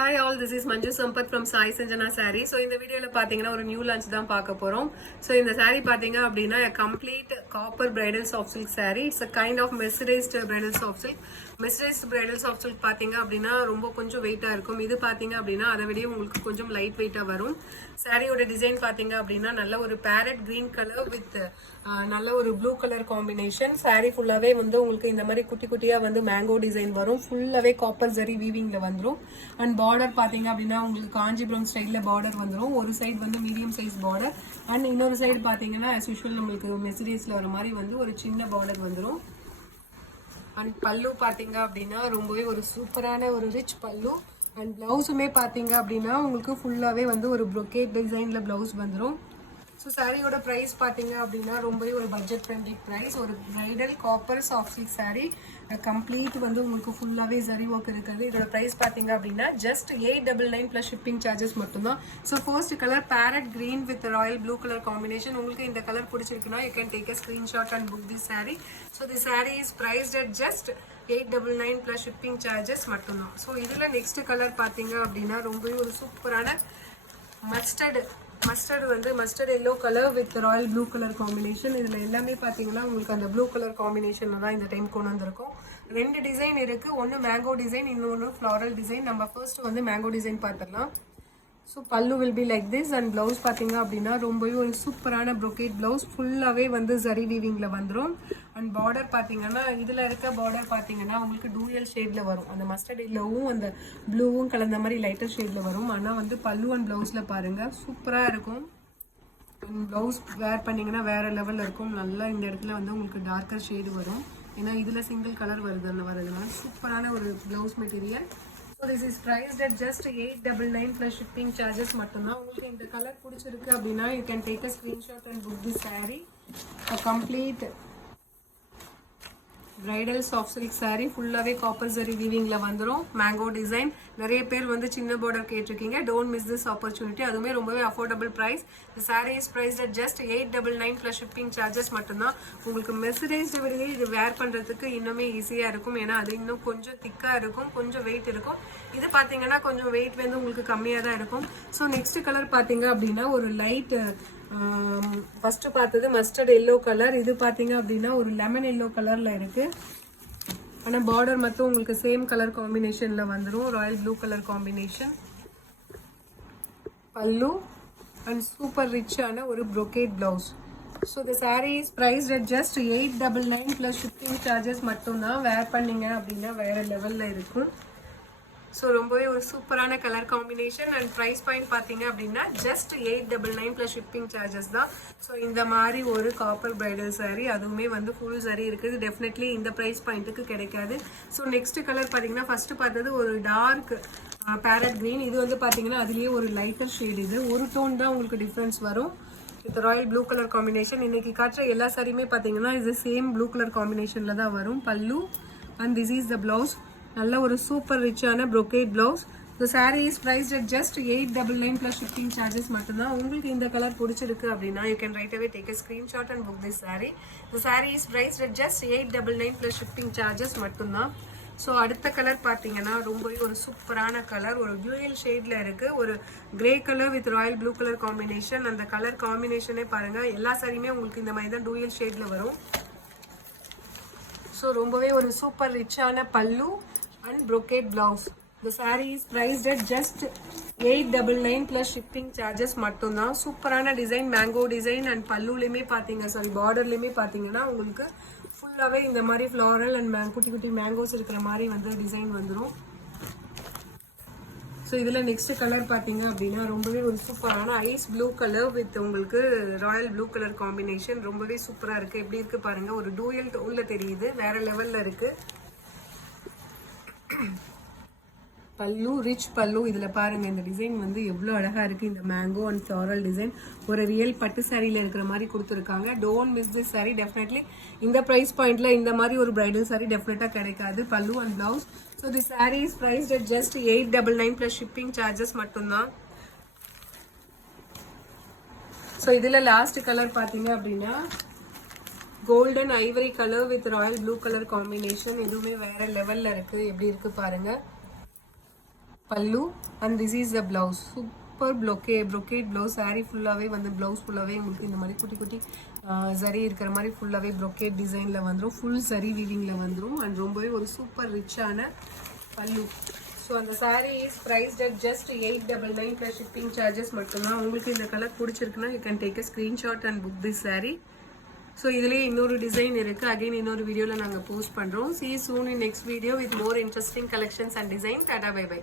Hi all, this is Manju Sampath from Sai Sanjana Saree. So இந்த வீடியோல பாத்தீங்கன்னா ஒரு நியூ லான்ச் தான் பார்க்க போறோம். So இந்த saree பாத்தீங்க அப்படின்னா a complete copper bridal soft silk saree. It's a kind of messerized bridal soft silk. Messerized bridal soft silk பாத்தீங்க அப்படின்னா ரொம்ப கொஞ்சம் வெயிட்டா இருக்கும். இது பாத்தீங்க அப்படின்னா அதை விட உங்களுக்கு கொஞ்சம் லைட் வெயிட்டா வரும். சாரியோட டிசைன் பாத்தீங்க அப்படின்னா நல்ல ஒரு parrot green color with நல்ல ஒரு ப்ளூ கலர் காம்பினேஷன். சாரி ஃபுல்லாவே வந்து உங்களுக்கு இந்த மாதிரி குட்டி குட்டியா வந்து மேங்கோ டிசைன் வரும். ஃபுல்லாவே காப்பர் ஜரி வீவிங்ல வந்துரும். அண்ட் பார்டர் பாத்தீங்க அப்படின்னா உங்களுக்கு காஞ்சிபுரம் ஸ்டைல்ல பார்டர் வந்துரும். ஒரு சைடு வந்து மீடியம் சைஸ் பார்டர் அண்ட் இன்னொரு சைடு பாத்தீங்கன்னா as usual நம்மளுக்கு மெசேஜஸ்ல வர மாதிரி வந்து ஒரு சின்ன பார்டர் வந்துரும். அண்ட் பல்லு பாத்தீங்க அப்படின்னா ரொம்பவே ஒரு சூப்பரான ஒரு ரிச் பல்லு. அண்ட் பிளவுஸுமே பாத்தீங்க அப்படின்னா உங்களுக்கு ஃபுல்லாவே வந்து ஒரு brocade டிசைன்ல பிளவுஸ் வந்துரும். ஸோ சாரியோட ப்ரைஸ் பார்த்தீங்க அப்படின்னா ரொம்பவே ஒரு பட்ஜெட் ஃப்ரெண்ட்லி ப்ரைஸ். ஒரு bridal copper soft silk sari complete வந்து உங்களுக்கு ஃபுல்லாகவே ஜரி ஒர்க் இருக்குது. இதோட ப்ரைஸ் பார்த்தீங்க அப்படின்னா ஜஸ்ட் 899 ப்ளஸ் ஷிப்பிங் சார்ஜஸ் மட்டும்தான். So first colour farad green with Royal blue colour combination. உங்களுக்கு இந்த கலர் பிடிச்சிருக்குன்னா you can take a screenshot and book the sari. So the sari is priced at just 899 plus shipping charges மட்டும்தான். So இதில் next colour பார்த்தீங்க அப்படின்னா ரொம்பவே ஒரு சூப்பரான மஸ்டர்ட் வந்து mustard yellow colour with Royal blue colour combination. இதில் எல்லாமே பார்த்தீங்கன்னா உங்களுக்கு அந்த ப்ளூ கலர் காம்பினேஷனில் தான் இந்த டைம் கொண்டு வந்திருக்கும். ரெண்டு டிசைன் இருக்குது. ஒன்று மேங்கோ டிசைன், இன்னொன்று ஃப்ளாரல் டிசைன். நம்ம ஃபர்ஸ்ட் வந்து மேங்கோ டிசைன் பார்த்துடலாம். ஸோ பல்லு will be like this. And blouse பார்த்தீங்க அப்படின்னா ரொம்பவே ஒரு சூப்பரான brocade ப்ளவுஸ். ஃபுல்லாகவே வந்து ஜரி வீவிங்கில் வந்துடும். அண்ட் பார்டர் பார்த்தீங்கன்னா இதில் இருக்க பார்டர் பார்த்தீங்கன்னா உங்களுக்கு டூயல் ஷேடில் வரும். அந்த மஸ்டர்ட் எல்லோவும் அந்த ப்ளூவும் கலந்த மாதிரி லைட்டர் ஷேடில் வரும். ஆனால் வந்து பல்லு அண்ட் ப்ளவுஸில் பாருங்கள் சூப்பராக இருக்கும். அண்ட் ப்ளவுஸ் வேர் பண்ணிங்கன்னா வேறு லெவலில் இருக்கும். நல்லா இந்த இடத்துல வந்து உங்களுக்கு டார்க்கர் ஷேடு வரும். ஏன்னா இதில் சிங்கிள் கலர் வருதுனால சூப்பரான ஒரு blouse material. So this is priced at just 899 plus shipping charges மட்டும்தான். உங்களுக்கு இந்த கலர் பிடிச்சிருக்கு அப்படின்னா you can take a screenshot and book this saree. A complete bridal soft silk sari ஃபுல்லாகவே காப்பர் ஜரி வீவிங்கில் வந்துடும். Mango design. நிறைய பேர் வந்து சின்ன பார்டர் கேட்டிருக்கீங்க. Don't miss this opportunity. அதுவுமே ரொம்பவே அஃபோர்டபுள் ப்ரைஸ். இந்த sari is priced at just 899 plus shipping charges மட்டும்தான். உங்களுக்கு மெசரைஸ்டு விட இது வேர் பண்ணுறதுக்கு இன்னுமே ஈஸியாக இருக்கும். ஏன்னா அது இன்னும் கொஞ்சம் திக்காக இருக்கும், கொஞ்சம் வெயிட் இருக்கும். இது பார்த்தீங்கன்னா கொஞ்சம் வெயிட் வந்து உங்களுக்கு கம்மியாக தான் இருக்கும். ஸோ நெக்ஸ்ட் கலர் பார்த்தீங்க அப்படின்னா ஒரு லைட் ஃபர்ஸ்ட் பார்த்தது மஸ்டர்ட் எல்லோ கலர். இது பார்த்தீங்க அப்படின்னா ஒரு லெமன் எல்லோ கலரில் இருக்கு. ஆனால் பார்டர் மட்டும் உங்களுக்கு சேம் கலர் காம்பினேஷனில் வந்துடும். Royal blue colour combination. பல்லு அண்ட் சூப்பர் ரிச்சான ஒரு brocade blouse. So the sari is priced at just 899 plus shipping charges மட்டும்தான். வேர் பண்ணீங்க அப்படின்னா வேறு லெவலில் இருக்கும். ஸோ ரொம்பவே ஒரு சூப்பரான colour combination. And price point பார்த்தீங்க அப்படின்னா ஜஸ்ட் 899 ப்ளஸ் ஷிப்பிங் சார்ஜஸ் தான். ஸோ இந்த மாதிரி ஒரு காப்பர் பிரைடல் சாரீ அதுவுமே வந்து ஃபுல் சாரீ இருக்குது. டெஃபினெட்லி இந்த ப்ரைஸ் பாயிண்ட்டுக்கு கிடைக்காது. ஸோ நெக்ஸ்ட் கலர் பார்த்தீங்கன்னா ஃபர்ஸ்ட் பார்த்தது ஒரு டார்க் பேரட் கிரீன். இது வந்து பார்த்தீங்கன்னா அதுலேயே ஒரு லைட்டர் ஷேட். இது ஒரு டோன் தான் உங்களுக்கு டிஃப்ரென்ஸ் வரும். With Royal blue colour combination. இன்னைக்கு காட்டுற எல்லா சாரியுமே பார்த்தீங்கன்னா இது சேம் ப்ளூ கலர் காம்பினேஷனில் தான் வரும். Pallu and this is the blouse. நல்ல ஒரு சூப்பர் ரிச்சான brocade blouse. The sari is priced at just 899 plus shipping charges மட்டும்தான். உங்களுக்கு இந்த கலர் பிடிச்சிருக்கு அப்படின்னா you can right away take a screenshot and book this sari. The sari is priced at just 899 plus shipping charges மட்டும்தான். So அடுத்த colour பார்த்தீங்கன்னா ரொம்பவே ஒரு சூப்பரான கலர். ஒரு டியூயல் ஷேடில் இருக்குது. ஒரு grey colour with Royal blue colour combination. அந்த கலர் காம்பினேஷனே பாருங்கள். எல்லா சாரியுமே உங்களுக்கு இந்த மாதிரி தான் டியூயல் ஷேடில் வரும். ஸோ ரொம்பவே ஒரு சூப்பர் ரிச்சான பல்லு and brocade blouse. The saree is priced at just 899 plus shipping charges மட்டும்தான். சூப்பரான டிசைன், மேங்கோ டிசைன். அண்ட் பல்லுலையுமே பார்த்தீங்க பார்டர்லையுமே பார்த்தீங்கன்னா உங்களுக்கு ஃபுல்லாகவே இந்த மாதிரி ஃப்ளாரல் அண்ட் குட்டி குட்டி மேங்கோஸ் இருக்கிற மாதிரி வந்து டிசைன் வந்துடும். ஸோ இதில் நெக்ஸ்ட் கலர் பார்த்தீங்க அப்படின்னா ரொம்பவே ஒரு சூப்பரான ஐஸ் ப்ளூ கலர் வித் உங்களுக்கு ராயல் ப்ளூ கலர் காம்பினேஷன். ரொம்பவே சூப்பராக இருக்குது. எப்படி இருக்குது பாருங்கள். ஒரு டூயல் டோனில் தெரியுது. வேறு லெவலில் இருக்குது. பல்லு ரிச் பல்லு. இதில் பாருங்கள் இந்த டிசைன் வந்து எவ்வளோ அழகாக இருக்குது. இந்த மேங்கோ அண்ட் ஃப்ளாரல் டிசைன் ஒரு ரியல் பட்டு சாரியில் இருக்கிற மாதிரி கொடுத்துருக்காங்க. Don't miss this sari. Definitely இந்த ப்ரைஸ் பாயிண்டில் இந்த மாதிரி ஒரு பிரைடல் சாரீ டெஃபினட்டாக கிடைக்காது. பல்லு and blouse. So the sari is priced at just 899 plus shipping charges மட்டும்தான். ஸோ இதில் லாஸ்ட் கலர் பார்த்தீங்க அப்படின்னா golden Ivory colour with Royal blue colour combination. இதுவுமே வேற லெவலில் இருக்குது. எப்படி இருக்குது பாருங்கள். பல்லு and this is the blouse. Super brocade blouse. saree ஃபுல்லாகவே வந்து பிளவுஸ் ஃபுல்லாகவே உங்களுக்கு இந்த மாதிரி குட்டி குட்டி சரி இருக்கிற மாதிரி ஃபுல்லாகவே brocade டிசைனில் வந்துடும். ஃபுல் சரி வீவிங்கில் வந்துடும் அண்ட் ரொம்பவே ஒரு சூப்பர் ரிச்சான பல்லு. ஸோ அந்த saree is priced at just 899 plus shipping charges மட்டும்தான். உங்களுக்கு இந்த கலர் பிடிச்சிருக்குன்னா you can take a screenshot and book this saree. So இதுலேயே இன்னொரு டிசைன் இருக்குது. அகைன் இன்னொரு வீடியோவில் நாங்கள் போஸ்ட் பண்ணுறோம். see you soon in next video with more interesting collections and design. Tata, bye bye.